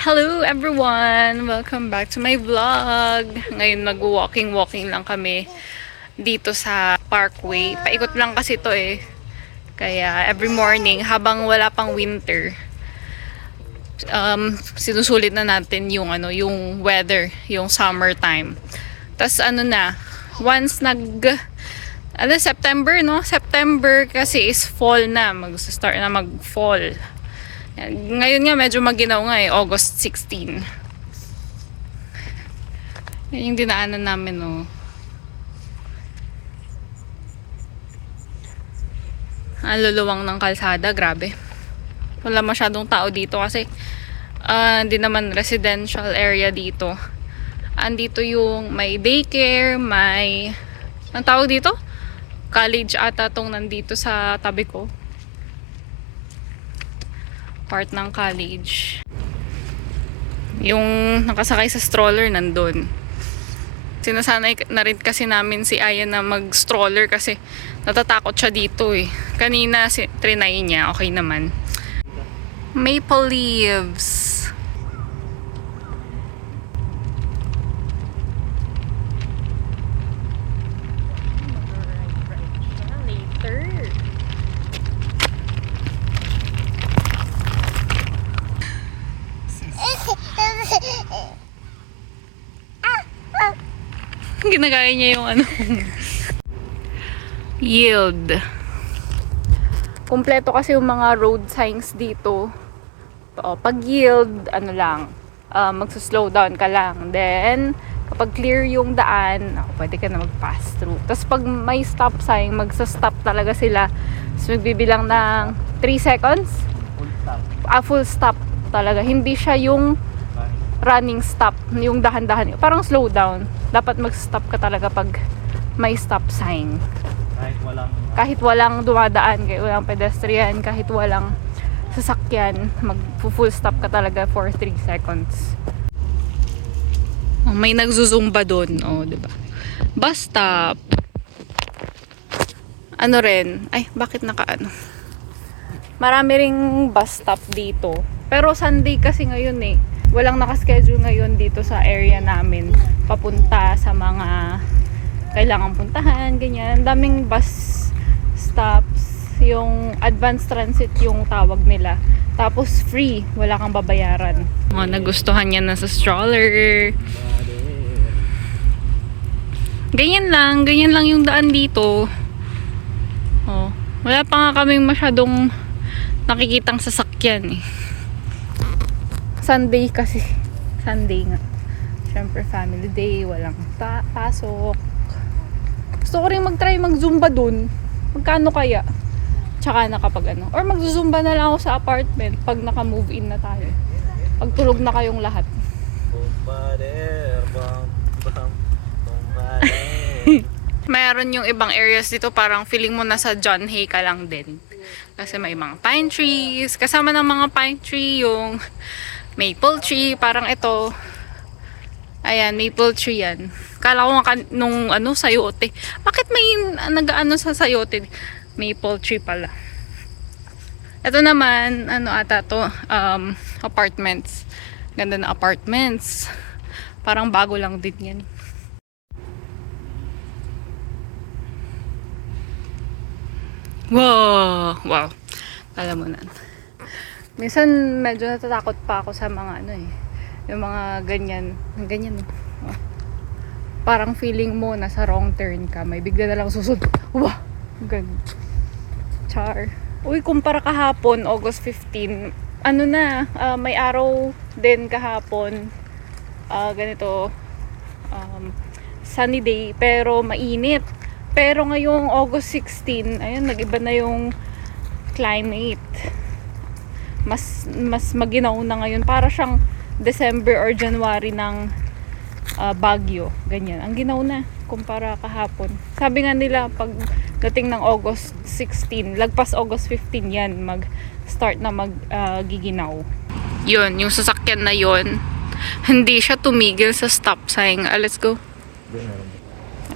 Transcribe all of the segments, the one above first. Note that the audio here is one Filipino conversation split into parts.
Hello everyone! Welcome back to my vlog. Ngayon mag-walking lang kami dito sa Parkway. Paikot lang kasi to eh. Kaya every morning habang wala pang winter, sinusulit na natin yung yung weather, yung summertime. Tas once September, no? September kasi is fall na. Mag-start na mag-fall. Ngayon nga medyo maginaw nga eh, August 16. Yan yung dinaanan namin, no. Ang luluwang ng kalsada, grabe. Wala masyadong tao dito kasi hindi naman residential area dito. Andito yung may daycare, may ang tawag dito? College ata tong nandito sa tabi ko. Part ng college. Yung nakasakay sa stroller nandun. Sinasanay na rin kasi namin si Aya na mag-stroller kasi natatakot siya dito eh. Kanina trinay niya, okay naman. Maple leaves. Ginagaya niya yung yield. Kumpleto kasi yung mga road signs dito. Pag yield, magsuslow down ka lang. Then, kapag clear yung daan, pwede ka na mag-pass through. Tapos pag may stop sign, magsa-stop talaga sila. Tapos magbibilang ng 3 seconds. Full stop talaga. Hindi siya yung running stop, yung dahan-dahan. Parang slow down. Dapat mag-stop ka talaga pag may stop sign. Kahit walang dumadaan, kahit walang pedestrian, kahit walang sasakyan, mag-full stop ka talaga for 3 seconds. May nagzuzumba doon, diba? Bus stop. Bakit marami ring bus stop dito. Pero Sunday kasi ngayon eh. Walang nakaschedule ngayon dito sa area namin papunta sa mga kailangang puntahan, ganyan. Daming bus stops, yung advanced transit yung tawag nila. Tapos free, wala kang babayaran. Nagustuhan niya na sa stroller. Ganyan lang yung daan dito. Wala pa nga kaming masyadong nakikitang sasakyan eh. Sunday kasi. Sunday nga. Siyempre family day, walang pasok. Gusto ko rin mag-try mag-zumba dun. Magkano kaya? Tsaka or mag-zumba na lang ako sa apartment pag naka-move in na tayo. Pag tulog na kayong lahat. Meron yung ibang areas dito parang feeling mo nasa John Hay ka lang din. Kasi may mga pine trees. Kasama ng mga pine tree yung maple tree, parang ito. Ayan, maple tree yan. Kala ko nung sayote. Bakit may nag-ano sa sayote? Maple tree pala. Ito naman, apartments. Ganda na apartments. Parang bago lang din yan. Wow. Alam mo na. Minsan medyo natatakot pa ako sa mga yung mga ganyan. Parang feeling mo nasa wrong turn ka, may bigla na lang susunod. Wow, ganun. Char. Uy, kumpara kahapon, August 15, may araw din kahapon. Ganito, sunny day, pero mainit. Pero ngayong August 16, ayun, nag-iba na yung climate. Mas maginaw na ngayon. Para siyang December or January ng Baguio. Ganyan. Ang ginaw na kumpara kahapon. Sabi nga nila pag dating ng August 16, lagpas August 15 yan, mag-start na giginaw. Yun, yung sasakyan na yun, hindi siya tumigil sa stop sign. Let's go.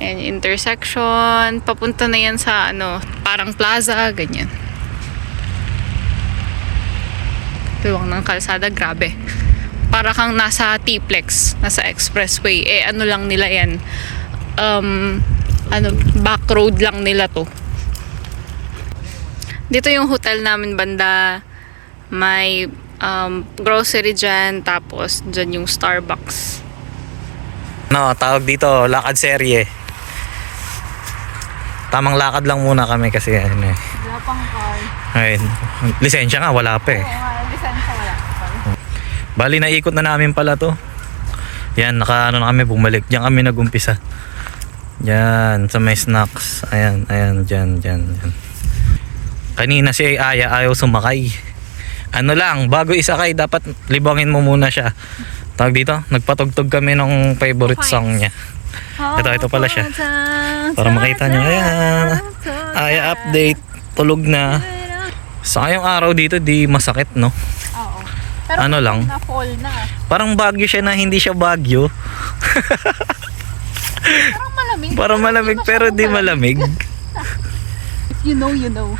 Ayan, intersection. Papunta na yan sa parang plaza, ganyan. Luwang ng kalsada, grabe. Para kang nasa T-Plex, nasa expressway. Eh, ano lang nila yan. Back road lang nila to. Dito yung hotel namin banda. May grocery dyan. Tapos dyan yung Starbucks. No, tawag dito, lakad serye. Tamang lakad lang muna kami kasi ano eh. Wala pang car. Ayun. Lisensya nga, wala pa eh. Lisensya wala pa. Bali, naikot na namin pala to. Yan, naka ano na kami, bumalik. Diyan kami nagumpisa. Yan, sa may snacks. Ayan, dyan. Kanina si Aya ayaw sumakay. Ano lang, bago isakay, dapat libangin mo muna siya. Tawag dito, nagpatugtog kami ng favorite song niya. Ito pala siya. Para makita nyo, ayan. Aya update, tulog na. Sa ngayong araw dito, di masakit, no? Oo. Pero Ano lang? na-fall na. Parang bagyo siya na hindi siya bagyo. Parang malamig. Parang malamig pero di malamig. If you know, you know.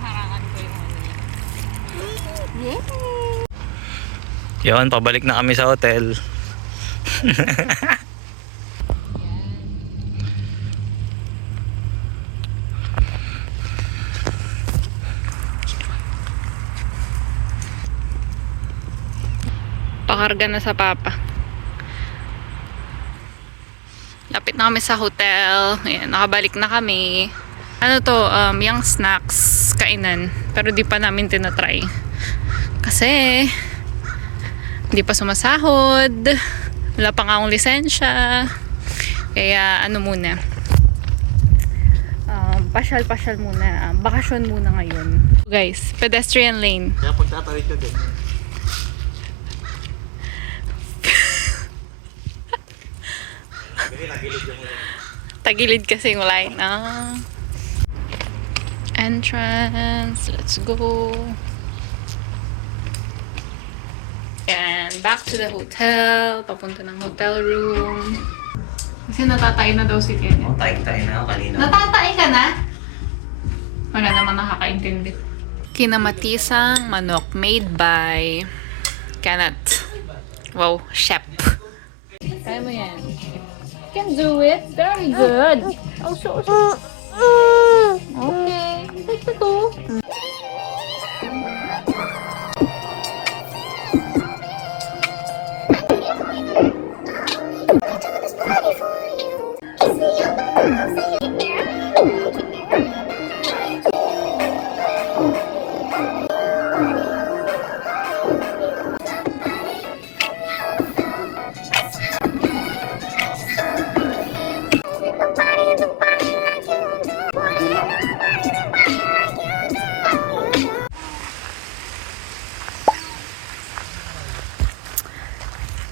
Nakarangan ko yung ano niya. Yay! Yun, pabalik na kami sa hotel. Pakarga na sa papa. Lapit na kami sa hotel. Ayan, nakabalik na kami. Ano to, yung snacks, kainan. Pero di pa namin tinatry. Kasi, hindi pa sumasahod. Wala pa nga akong lisensya. Kaya, ano muna. Pasyal-pasyal muna. Bakasyon muna ngayon. Guys, pedestrian lane. Kaya pagtatawid ka din. Tagilid kasi yung line. Entrance. Let's go. And back to the hotel. Papunta ng hotel room. Kasi natatay na daw si Kenneth. Tayo na kanina. Natatay ka na? Wala naman nakakaintindi. Kinamatisang manok made by Kenneth. Wow, chef. Kaya mo yan. Can do it. Very good. Oh, so. Okay. Ito to.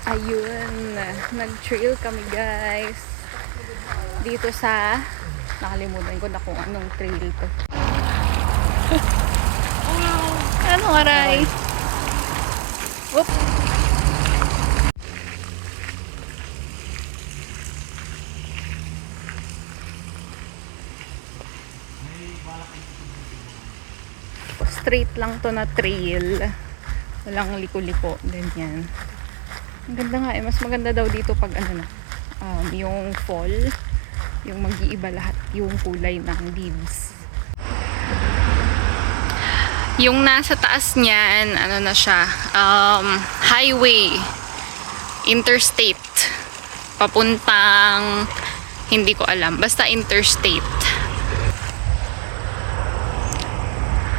Ayun, nag-trail kami guys. Dito sa, nakalimutan ko na kung anong trail to. Ano aray? Whoop! Straight lang to na trail. Walang liko-liko. Ganyan. Ang ganda nga eh. Mas maganda daw dito pag ano na. Yung fall. Yung mag-iiba lahat yung kulay ng leaves. Yung nasa taas niyan, ano na siya, highway, interstate, papuntang, hindi ko alam, basta interstate.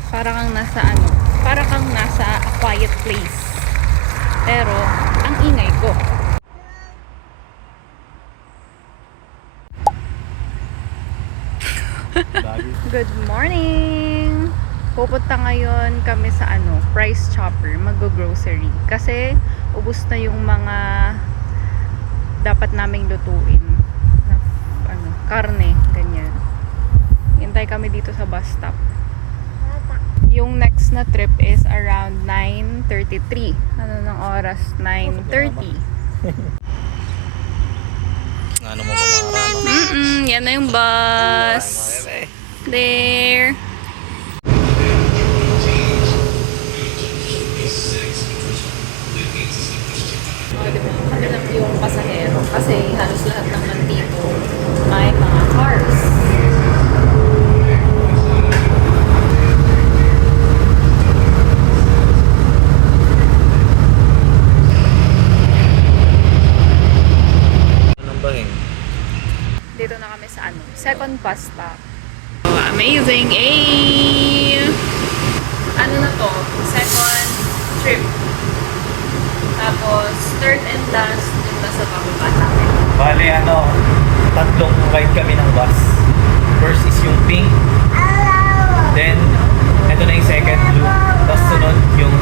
Para kang nasa ano, para kang nasa a quiet place. Pero, ang ingay ko. Good morning! Pupunta ngayon kami sa ano, Price Chopper, mag-grocery. Kasi, ubos na yung mga dapat naming lutuin. Na, ano, karne, ganyan. Hintay kami dito sa bus stop. Yung next na trip is around 9:33. Ano ng oras? 9:30. ano mo kumarama. Yan na yung bus. There. Kami lang yung pasahero kasi halos lahat ng nandito may mga cars. Anong bahing? Dito na kami sa second bus stop. Oh, amazing! Ano na to? Second trip. Tapos, third and last, dun na sa bababa namin. Bale, tatlong ride kami ng bus. First is yung pink. Then, ito na yung second blue. Tapos sunod yung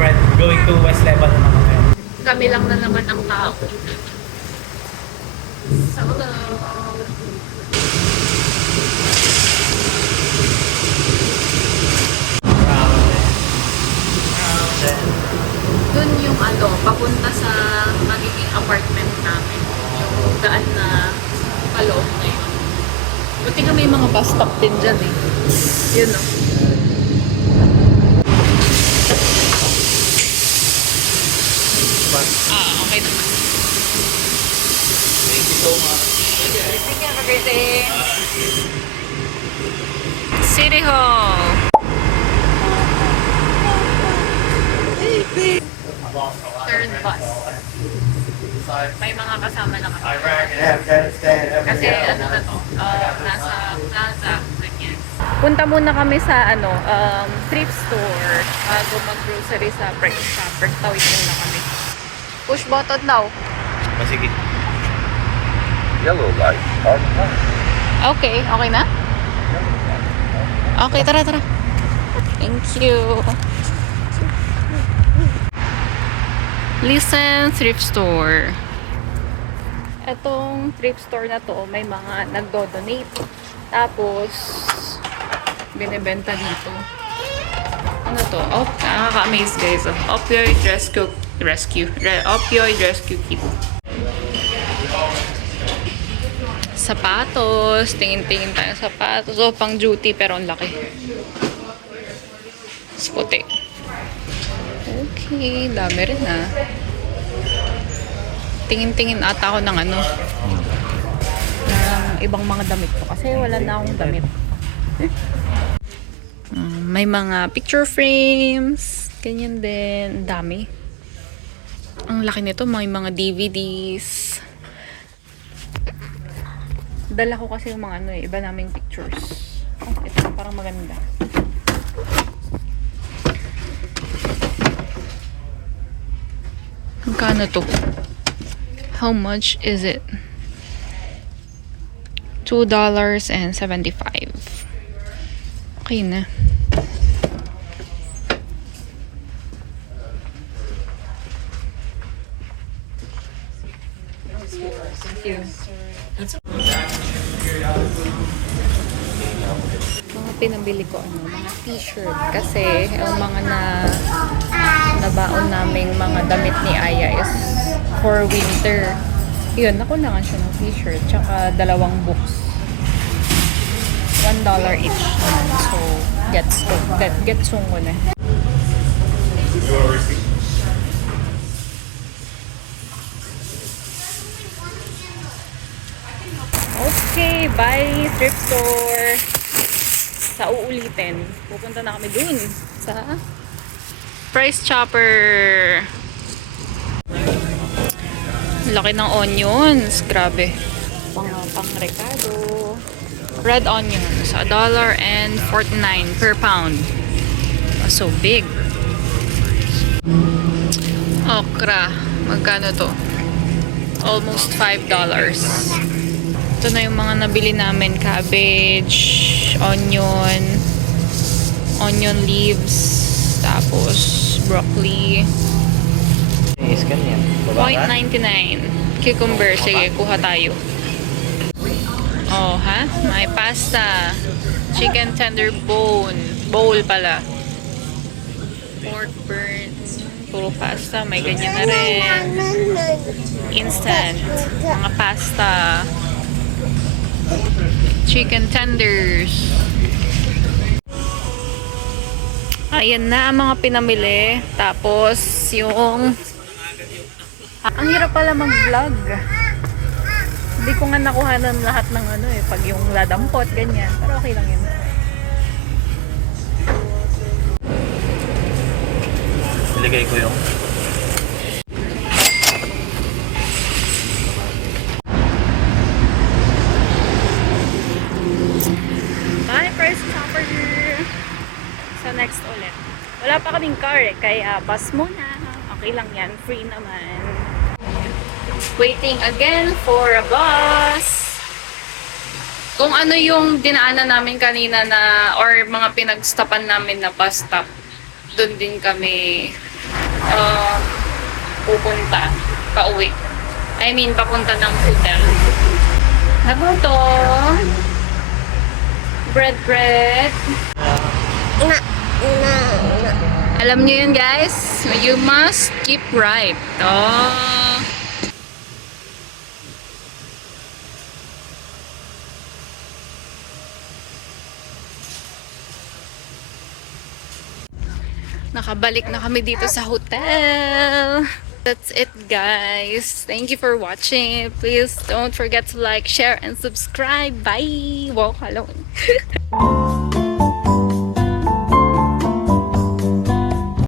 red. Going to West Lebanon na naman ngayon. Kami lang na naman ang tao. So, dun yung papunta sa magiging apartment namin. Yung daan na paloob na yun. Buti nga may mga bus stop din dyan eh. Yun o. Okay naman. Thank you so much. Thank you. Have a great day. City Hall. Third bus. May mga kasama na kami. Kasi na to, nasa plaza, ganyan. Punta muna kami sa thrift store bago mag-grocery sa Break Shopper. Tawid muna kami. Push button daw. Sige. Yellow light on. Okay, okay na? Okay, tara. Thank you. Listen, thrift store. Etong thrift store na to, may mga nagdo-donate. Tapos, binibenta dito. Ano to? Oh, nakaka-amaze guys. Opioid Rescue Opioid Rescue Kit. Sapatos. Tingin-tingin tayo sa sapatos. Oh, pang duty pero ang laki. Puti. Okay, dami rin ha. Tingin-tingin ata ako ng ng ibang mga damit ko kasi wala na akong damit. May mga picture frames, ganyan din, dami. Ang laki nito, may mga DVDs. Dala ko kasi yung mga iba naming pictures. Oh, ito parang maganda. Magkano to? How much is it? $2.75. Okay na. Thank you. Mga pinabili ko mga t-shirt kasi ang mga nabaon naming mga damit ni Aya is for winter. Yun, nakulangan siya ng t-shirt tsaka 2 books. $1 each. So, gets ko na. Okay, bye thrift store. Sa uulitin, pupunta na kami dun sa Price Chopper. Laki ng onions, grabe. Pang Ricardo. Red onions, $1.49 per pound. So big. Okra, magkano to? Almost $5. Ito na yung mga nabili namin. Cabbage, onion leaves, tapos broccoli. I-scan yan. $0.99. Cucumber, sige, kuha tayo. Oh, ha? May pasta. Chicken tender bowl pala. Pork burns. Puro pasta, may ganyan na rin. instant, mga pasta, chicken tenders. Ayan na ang mga pinamili. Tapos yung... ang hirap pala mag-vlog. Hindi ko nga nakuhanan lahat ng ano eh. Pag yung ladampot, ganyan. Pero okay lang yun. Iligay ko yung Bye, first stopper! Sa next ulit. Wala pa kaming car eh, kaya bus muna. Okay lang yan, free naman. Waiting again for a bus. Kung ano yung dinaanan namin kanina na, or mga pinagstopan namin na bus stop, doon din kami pupunta, pauwi. I mean, papunta ng hotel. Nagutom. Bread. Alam niyo yun, guys. You must keep right. Oh. Nakabalik na kami dito sa hotel. That's it, guys. Thank you for watching. Please don't forget to like, share, and subscribe. Bye! Walk alone.